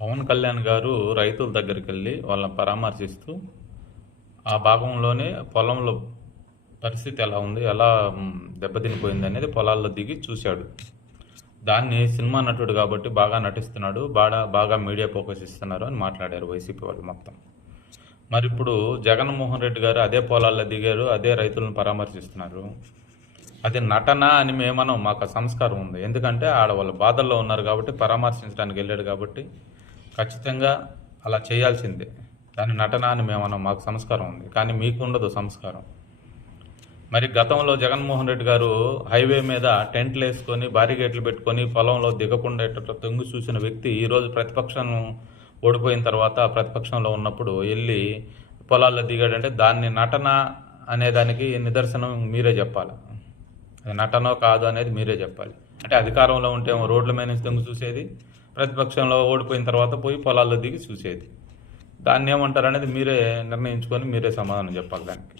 పవన్ కళ్యాణ్ గారు రైతుల దగ్గరికి వెళ్ళి వాళ్ళని పరామర్శిస్తూ ఆ భాగంలోనే పొలంలో పరిస్థితి ఎలా ఉంది, ఎలా దెబ్బతినిపోయింది అనేది పొలాల్లో దిగి చూశాడు. దాన్ని సినిమా నటుడు కాబట్టి బాగా నటిస్తున్నాడు, బాగా మీడియా ఫోకస్ ఇస్తున్నారు అని మాట్లాడారు వైసీపీ వాళ్ళు మొత్తం. మరి ఇప్పుడు జగన్మోహన్ రెడ్డి గారు అదే పొలాల్లో దిగారు, అదే రైతులను పరామర్శిస్తున్నారు. అది నటన అని మేమనం, మాకు సంస్కారం ఉంది. ఎందుకంటే ఆడవాళ్ళు బాధల్లో ఉన్నారు కాబట్టి పరామర్శించడానికి వెళ్ళాడు కాబట్టి ఖచ్చితంగా అలా చేయాల్సిందే. దాని నటన అని మేమనం, మాకు సంస్కారం ఉంది. కానీ మీకు ఉండదు సంస్కారం. మరి గతంలో జగన్మోహన్ రెడ్డి గారు హైవే మీద టెంట్లు వేసుకొని బారిగేట్లు పెట్టుకొని పొలంలో దిగకుండా తొంగి చూసిన వ్యక్తి ఈరోజు ప్రతిపక్షం ఓడిపోయిన తర్వాత ప్రతిపక్షంలో ఉన్నప్పుడు వెళ్ళి పొలాల్లో దిగాడంటే దాన్ని నటన అనేదానికి నిదర్శనం మీరే చెప్పాలి. అది నటనో కాదు అనేది మీరే చెప్పాలి. అంటే అధికారంలో ఉంటే రోడ్ల మీద నుంచి తొంగి చూసేది, ప్రతిపక్షంలో ఓడిపోయిన తర్వాత పోయి పొలాల్లో దిగి చూసేది. దాన్ని ఏమంటారు అనేది మీరే నిర్ణయించుకొని మీరే సమాధానం చెప్పాలి దానికి.